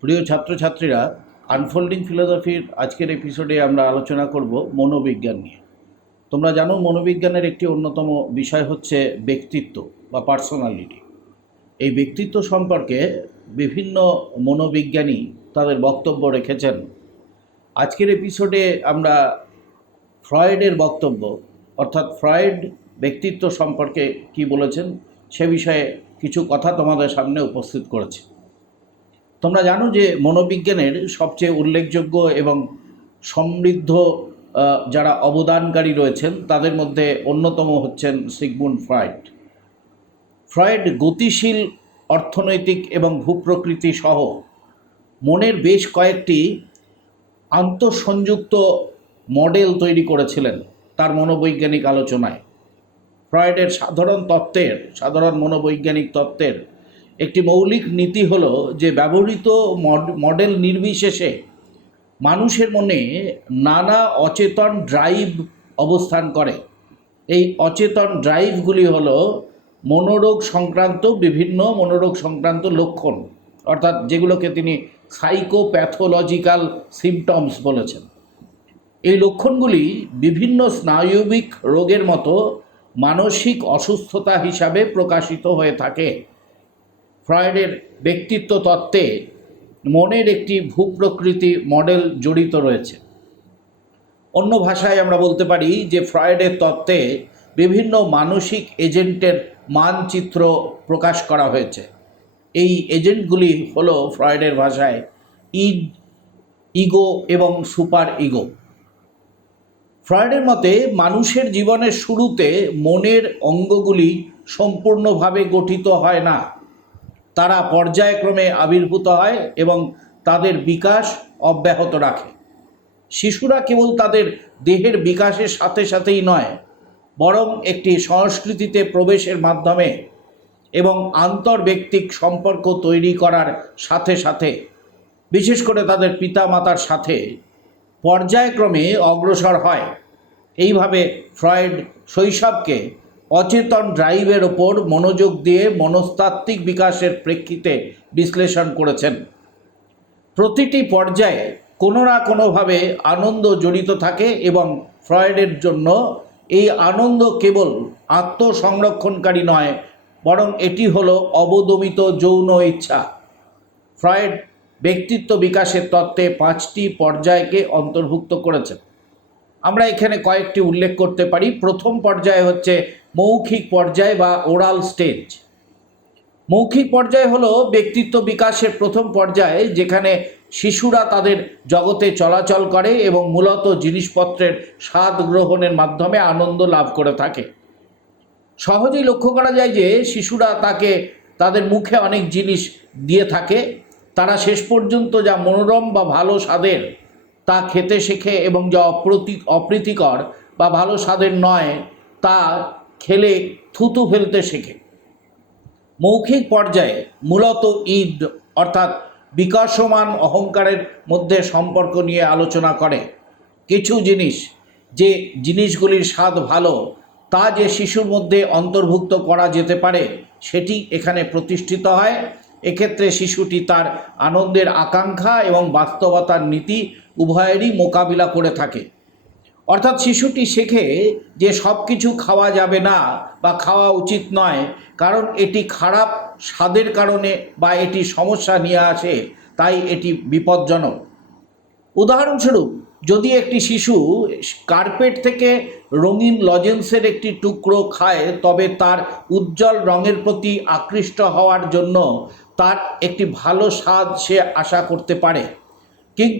প্রিয় ছাত্রছাত্রীরা আনফোল্ডিং ফিলোসফির আজকের এপিসোডে আমরা আলোচনা করব মনোবিজ্ঞান নিয়ে। তোমরা জানো, মনোবিজ্ঞানের একটি অন্যতম বিষয় হচ্ছে ব্যক্তিত্ব বা পার্সোনালিটি এই ব্যক্তিত্ব সম্পর্কে বিভিন্ন মনোবিজ্ঞানী তাদের বক্তব্য রেখেছেন। আজকের এপিসোডে আমরা ফ্রয়েডের বক্তব্য, অর্থাৎ ফ্রয়েড ব্যক্তিত্ব সম্পর্কে কি বলেছেন সে বিষয়ে কিছু কথা তোমাদের সামনে উপস্থিত করেছি। তোমরা জানো যে মনোবিজ্ঞানের সবচেয়ে উল্লেখযোগ্য এবং সমৃদ্ধ যারা অবদানকারী রয়েছেন, তাদের মধ্যে অন্যতম হচ্ছেন সিগমুন্ড ফ্রয়েড। ফ্রয়েড গতিশীল, অর্থনৈতিক এবং ভূপ্রকৃতি সহ মনের বেশ কয়েকটি আন্তঃসংযুক্ত মডেল তৈরি করেছিলেন তার মনোবৈজ্ঞানিক আলোচনায়। ফ্রয়েডের সাধারণ তত্ত্বের, সাধারণ মনোবৈজ্ঞানিক তত্ত্বের একটি মৌলিক নীতি হলো যে ব্যবহৃত মডেল নির্বিশেষে মানুষের মনে নানা অচেতন ড্রাইভ অবস্থান করে। এই অচেতন ড্রাইভগুলি হল মনোরোগ সংক্রান্ত বিভিন্ন মনোরোগ সংক্রান্ত লক্ষণ, অর্থাৎ যেগুলোকে তিনি সাইকোপ্যাথোলজিক্যাল সিমটমস বলেছেন। এই লক্ষণগুলি বিভিন্ন স্নায়বিক রোগের মতো মানসিক অসুস্থতা হিসাবে প্রকাশিত হয়ে থাকে। ফ্রয়েডের ব্যক্তিত্ব তত্ত্বে মনের একটি ভূপ্রকৃতি মডেল জড়িত রয়েছে। অন্য ভাষায় আমরা বলতে পারি যে ফ্রয়েডের তত্ত্বে বিভিন্ন মানসিক এজেন্টের মানচিত্র প্রকাশ করা হয়েছে। এই এজেন্টগুলি হলো ফ্রয়েডের ভাষায় ইড ইগো এবং সুপার ইগো। ফ্রয়েডের মতে, মানুষের জীবনের শুরুতে মনের অঙ্গগুলি সম্পূর্ণভাবে গঠিত হয় না। তারা পর্যায়ক্রমে আবির্ভূত হয় এবং তাদের বিকাশ অব্যাহত রাখে। শিশুরা কেবল তাদের দেহের বিকাশের সাথে সাথেই নয়, বরং একটি সংস্কৃতিতে প্রবেশের মাধ্যমে এবং আন্তর্ব্যক্তিক সম্পর্ক তৈরি করার সাথে সাথে, বিশেষ করে তাদের পিতামাতার সাথে। পর্যায়ক্রমে অগ্রসর হয়। এইভাবে ফ্রয়েড শৈশবকে অচেতন ড্রাইভের ওপর মনোযোগ দিয়ে মনস্তাত্ত্বিক বিকাশের প্রেক্ষিতে বিশ্লেষণ করেছেন। প্রতিটি পর্যায়ে কোনো না কোনোভাবে আনন্দ জড়িত থাকে এবং ফ্রয়েডের জন্য এই আনন্দ কেবল আত্মসংরক্ষণকারী নয়, বরং এটি হলো অবদমিত যৌন ইচ্ছা। ফ্রয়েড ব্যক্তিত্ব বিকাশের তত্ত্বে পাঁচটি পর্যায়কে অন্তর্ভুক্ত করেছেন আমরা এখানে কয়েকটি উল্লেখ করতে পারি। প্রথম পর্যায় হচ্ছে মৌখিক পর্যায় বা ওরাল স্টেজ। মৌখিক পর্যায় হলো ব্যক্তিত্ব বিকাশের প্রথম পর্যায়ে, যেখানে শিশুরা তাদের জগতে চলাচল করে এবং মূলত জিনিসপত্রের স্বাদ গ্রহণের মাধ্যমে আনন্দ লাভ করে থাকে। সহজেই লক্ষ্য করা যায় যে শিশুরা তাকে, তাদের মুখে অনেক জিনিস দিয়ে থাকে। তারা শেষ পর্যন্ত যা মনোরম বা ভালো স্বাদের তা খেতে শেখে এবং যা অপ্রতি, অপ্রীতিকর বা ভালো স্বাদের নয়, তা খেলে থুতু ফেলতে শেখে। মৌখিক পর্যায়ে মূলত ঈদ, অর্থাৎ বিকাশমান অহংকারের মধ্যে সম্পর্ক নিয়ে আলোচনা করে। কিছু জিনিস যে জিনিসগুলির স্বাদ ভালো, তা যে শিশুর মধ্যে অন্তর্ভুক্ত করা যেতে পারে, সেটি এখানে প্রতিষ্ঠিত হয়। এক্ষেত্রে শিশুটি তার আনন্দের আকাঙ্ক্ষা এবং বাস্তবতার নীতি উভয়েরই মোকাবিলা করে থাকে। অর্থাৎ শিশুটি শেখে যে সব কিছু খাওয়া যাবে না বা খাওয়া উচিত নয়, কারণ এটি খারাপ স্বাদের কারণে বা এটি সমস্যা নিয়ে আসে, তাই এটি বিপজ্জনক। উদাহরণস্বরূপ যদি একটি শিশু কার্পেট থেকে রঙিন লজেন্সের একটি টুকরো খায়, তবে তার উজ্জ্বল রঙের প্রতি আকৃষ্ট হওয়ার জন্য তার একটি ভালো স্বাদ সে আশা করতে পারে।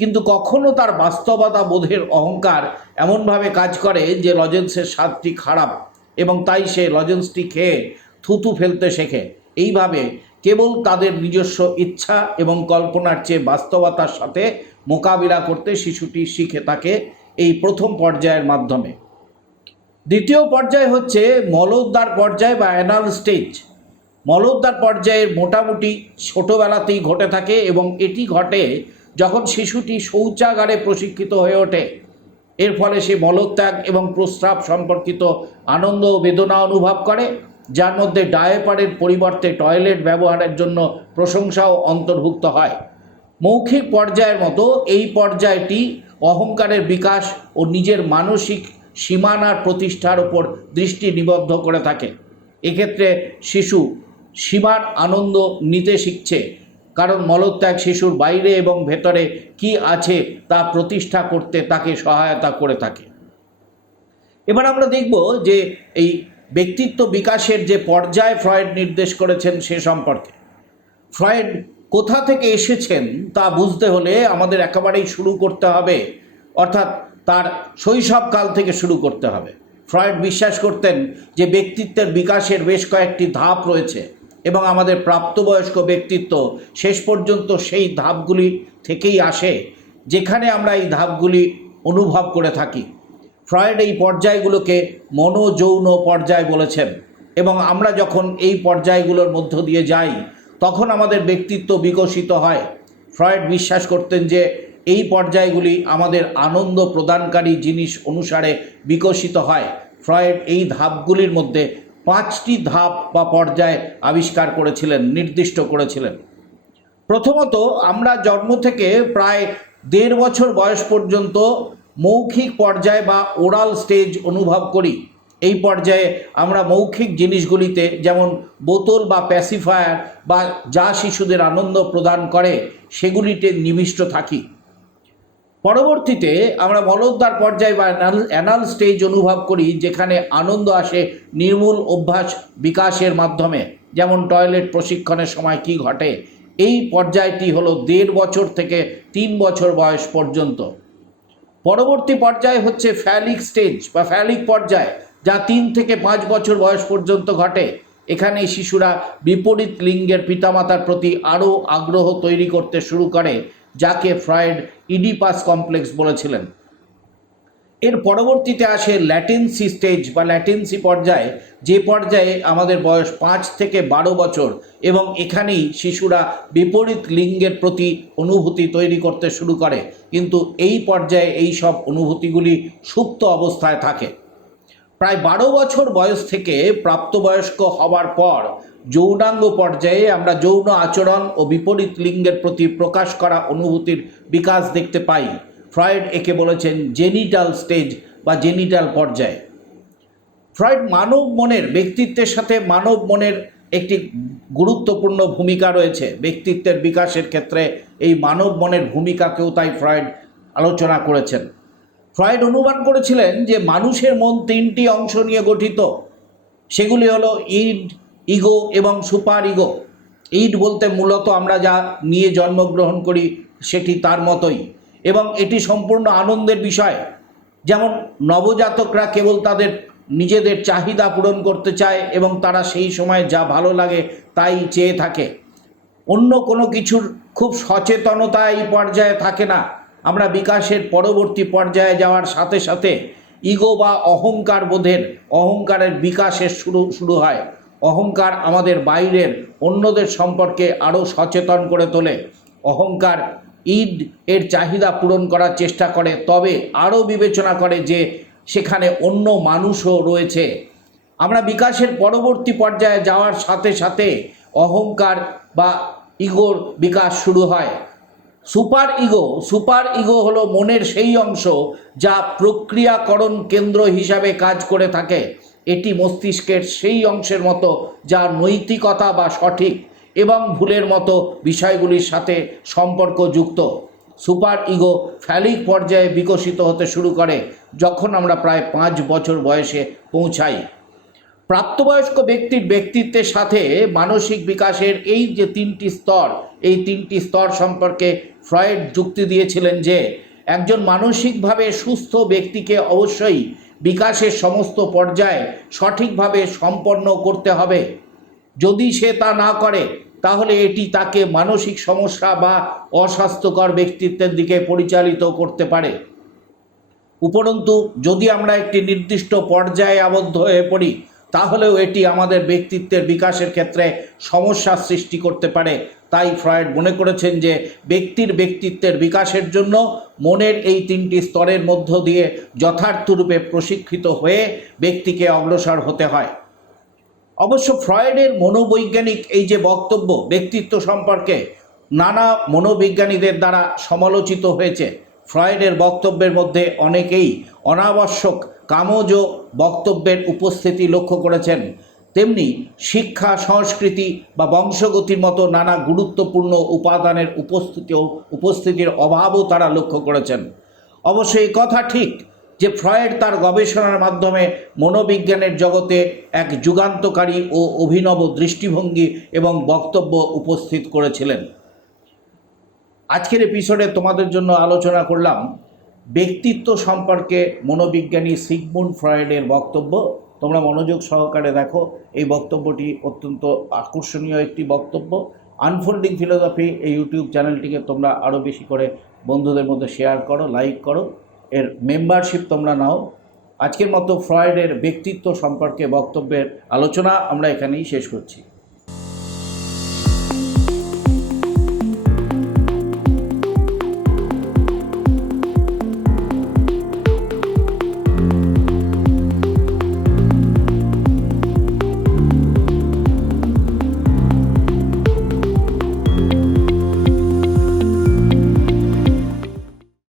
কিন্তু কখনো তার বাস্তবতা বোধের অহংকার এমনভাবে কাজ করে যে লজেন্সের স্বাদটি খারাপ এবং তাই সে লজেন্সটি খেয়ে থুতু ফেলতে শেখে। এইভাবে কেবল তাদের নিজস্ব ইচ্ছা এবং কল্পনার চেয়ে বাস্তবতার সাথে মোকাবিলা করতে শিশুটি শিখে থাকে এই প্রথম পর্যায়ের মাধ্যমে। দ্বিতীয় পর্যায় হচ্ছে মলোদ্দার পর্যায় বা অ্যানাল স্টেজ। মলোদ্দার পর্যায়ের মোটামুটি ছোটোবেলাতেই ঘটে থাকে এবং এটি ঘটে যখন শিশুটি শৌচাগারে প্রশিক্ষিত হয়ে ওঠে। এর ফলে সে মলত্যাগ এবং প্রস্রাব সম্পর্কিত আনন্দ ও বেদনা অনুভব করে। যার মধ্যে ডায়েপারের পরিবর্তে টয়লেট ব্যবহারের জন্য প্রশংসাও অন্তর্ভুক্ত হয়। মৌখিক পর্যায়ের মতো এই পর্যায়টি অহংকারের বিকাশ ও নিজের মানসিক সীমানার প্রতিষ্ঠার উপর দৃষ্টি নিবদ্ধ করে থাকে। এক্ষেত্রে শিশু সীমার আনন্দ নিতে শিখছে, কারণ মলত্যাগ শিশুর বাইরে এবং ভেতরে কি আছে তা প্রতিষ্ঠা করতে তাকে সহায়তা করে থাকে। এবার আমরা দেখব যে এই ব্যক্তিত্ব বিকাশের যে পর্যায় ফ্রয়েড নির্দেশ করেছেন সে সম্পর্কে। ফ্রয়েড কোথা থেকে এসেছেন তা বুঝতে হলে আমাদের একেবারেই শুরু করতে হবে, অর্থাৎ তার শৈশবকাল থেকে শুরু করতে হবে। ফ্রয়েড বিশ্বাস করতেন যে ব্যক্তিত্বের বিকাশের বেশ কয়েকটি ধাপ রয়েছে এবং আমাদের প্রাপ্তবয়স্ক ব্যক্তিত্ব শেষ পর্যন্ত সেই ধাপগুলি থেকেই আসে, যেখানে আমরা এই ধাপগুলি অনুভব করে থাকি। ফ্রয়েড এই পর্যায়গুলোকে মনোযৌন পর্যায় বলেছেন। এবং আমরা যখন এই পর্যায়গুলোর মধ্য দিয়ে যাই, তখন আমাদের ব্যক্তিত্ব বিকশিত হয়। ফ্রয়েড বিশ্বাস করতেন যে, এই পর্যায়গুলি আমাদের আনন্দ প্রদানকারী জিনিস অনুসারে বিকশিত হয়। ফ্রয়েড এই ধাপগুলির মধ্যে পাঁচটি ধাপ বা পর্যায় আবিষ্কার করেছিলেন, নির্দিষ্ট করেছিলেন। প্রথমত, আমরা জন্ম থেকে প্রায় দেড় বছর বয়স পর্যন্ত মৌখিক পর্যায় বা ওরাল স্টেজ অনুভব করি। এই পর্যায়ে আমরা মৌখিক জিনিসগুলিতে যেমন বোতল বা প্যাসিফায়ার বা যা শিশুদের আনন্দ প্রদান করে, সেগুলিতে নিবিষ্ট থাকি। পরবর্তীতে আমরা মলদ্বার পর্যায় বা অ্যানাল স্টেজ অনুভব করি, যেখানে আনন্দ আসে নির্মূল অভ্যাস বিকাশের মাধ্যমে। যেমন টয়লেট প্রশিক্ষণের সময় কি ঘটে? এই পর্যায়টি হলো দেড় বছর থেকে তিন বছর বয়স পর্যন্ত। পরবর্তী পর্যায় হচ্ছে ফ্যালিক স্টেজ বা ফ্যালিক পর্যায়, যা তিন থেকে পাঁচ বছর বয়স পর্যন্ত ঘটে। এখানে শিশুরা বিপরীত লিঙ্গের পিতামাতার প্রতি আরও আগ্রহ তৈরি করতে শুরু করে, যাকে ফ্রয়েড ইডিপাস কমপ্লেক্স বলেছিলেন। এর পরবর্তীতে আসে ল্যাটেন্সি স্টেজ বা ল্যাটেন্সি পর্যায়ে, যে পর্যায়ে আমাদের বয়স পাঁচ থেকে বারো বছর এবং এখানেই শিশুরা বিপরীত লিঙ্গের প্রতি অনুভূতি তৈরি করতে শুরু করে। কিন্তু এই পর্যায়ে এই সব অনুভূতিগুলি সুপ্ত অবস্থায় থাকে। প্রায় বারো বছর বয়স থেকে প্রাপ্তবয়স্ক হওয়ার পর যৌনাঙ্গ পর্যায়ে আমরা যৌন আচরণ ও বিপরীত লিঙ্গের প্রতি প্রকাশ করা অনুভূতির বিকাশ দেখতে পাই। ফ্রয়েড একে বলেছেন জেনিটাল স্টেজ বা জেনিটাল পর্যায়ে। ফ্রয়েড মানব মনের, ব্যক্তিত্বের সাথে মানব মনের একটি গুরুত্বপূর্ণ ভূমিকা রয়েছে। ব্যক্তিত্বের বিকাশের ক্ষেত্রে এই মানব মনের ভূমিকাকেও তাই ফ্রয়েড আলোচনা করেছেন। ফ্রয়েড অনুমান করেছিলেন যে মানুষের মন তিনটি অংশ নিয়ে গঠিত। সেগুলি হলো ইড, ইগো এবং সুপার ইগো। ইড বলতে মূলত আমরা যা নিয়ে জন্মগ্রহণ করি সেটি তার মতোই। এবং এটি সম্পূর্ণ আনন্দের বিষয়। যেমন নবজাতকরা কেবল তাদের নিজেদের চাহিদা পূরণ করতে চায় এবং তারা সেই সময় যা ভালো লাগে তাই চেয়ে থাকে। অন্য কোনো কিছুর খুব সচেতনতা এই পর্যায়ে থাকে না। আমরা বিকাশের পরবর্তী পর্যায়ে যাওয়ার সাথে সাথে ইগো বা অহংকার বোধের, অহংকারের বিকাশের শুরু শুরু হয়। অহংকার আমাদের বাইরের অন্যদের সম্পর্কে আরও সচেতন করে তোলে। অহংকার ঈদ এর চাহিদা পূরণ করার চেষ্টা করে, তবে আরও বিবেচনা করে যে সেখানে অন্য মানুষও রয়েছে। আমরা বিকাশের পরবর্তী পর্যায়ে যাওয়ার সাথে সাথে অহংকার বা ইগোর বিকাশ শুরু হয়। সুপার ইগো সুপার ইগো হলো মনের সেই অংশ যা প্রক্রিয়াকরণ কেন্দ্র হিসাবে কাজ করে থাকে। এটি মস্তিষ্কের সেই অংশের মতো যা নৈতিকতা বা সঠিক এবং ভুলের মতো বিষয়গুলির সাথে সম্পর্কযুক্ত। সুপার ইগো ফ্যালিক পর্যায়ে বিকশিত হতে শুরু করে যখন আমরা প্রায় পাঁচ বছর বয়সে পৌঁছাই। প্রাপ্তবয়স্ক ব্যক্তির ব্যক্তিত্বের সাথে মানসিক বিকাশের এই যে তিনটি স্তর, এই তিনটি স্তর সম্পর্কে ফ্রয়েড যুক্তি দিয়েছিলেন যে, একজন মানসিকভাবে সুস্থ ব্যক্তিকে অবশ্যই বিকাশের সমস্ত পর্যায়ে সঠিকভাবে সম্পন্ন করতে হবে। যদি সে তা না করে, তাহলে এটি তাকে মানসিক সমস্যা বা অস্বাস্থ্যকর ব্যক্তিত্বের দিকে পরিচালিত করতে পারে। উপরন্তু, যদি আমরা একটি নির্দিষ্ট পর্যায়ে আবদ্ধ হয়ে পড়ি, তাহলেও এটি আমাদের ব্যক্তিত্বের বিকাশের ক্ষেত্রে সমস্যার সৃষ্টি করতে পারে। তাই ফ্রয়েড মনে করেছেন যে, ব্যক্তির ব্যক্তিত্বের বিকাশের জন্য মনের এই তিনটি স্তরের মধ্য দিয়ে যথার্থরূপে প্রশিক্ষিত হয়ে ব্যক্তিকে অগ্রসর হতে হয়। অবশ্য ফ্রয়েডের মনোবৈজ্ঞানিক এই যে বক্তব্য, ব্যক্তিত্ব সম্পর্কে নানা মনোবিজ্ঞানীদের দ্বারা সমালোচিত হয়েছে। ফ্রয়েডের বক্তব্যের মধ্যে অনেকেই অনাবশ্যক কামজ বক্তব্যের উপস্থিতি লক্ষ্য করেছেন। তেমনি শিক্ষা, সংস্কৃতি বা বংশগতির মতো নানা গুরুত্বপূর্ণ উপাদানের উপস্থিতিও, উপস্থিতির অভাবও তারা লক্ষ্য করেছেন। অবশ্য এই কথা ঠিক যে ফ্রয়েড তার গবেষণার মাধ্যমে মনোবিজ্ঞানের জগতে এক যুগান্তকারী ও অভিনব দৃষ্টিভঙ্গি এবং বক্তব্য উপস্থিত করেছিলেন। আজকের এপিসোডে তোমাদের জন্য আলোচনা করলাম ব্যক্তিত্ব সম্পর্কে মনোবিজ্ঞানী সিগমুন্ড ফ্রয়েডের বক্তব্য। তোমরা মনোযোগ সহকারে দেখো, এই বক্তব্যটি অত্যন্ত আকর্ষণীয় একটি বক্তব্য। আনফোল্ডিং ফিলোসফি এই ইউটিউব চ্যানেলটিকে তোমরা আরও বেশি করে বন্ধুদের মধ্যে শেয়ার করো লাইক করো। এর মেম্বারশিপ তোমরা নাও। আজকের মতো ফ্রয়েডের ব্যক্তিত্ব সম্পর্কে বক্তব্যের আলোচনা আমরা এখানেই শেষ করছি।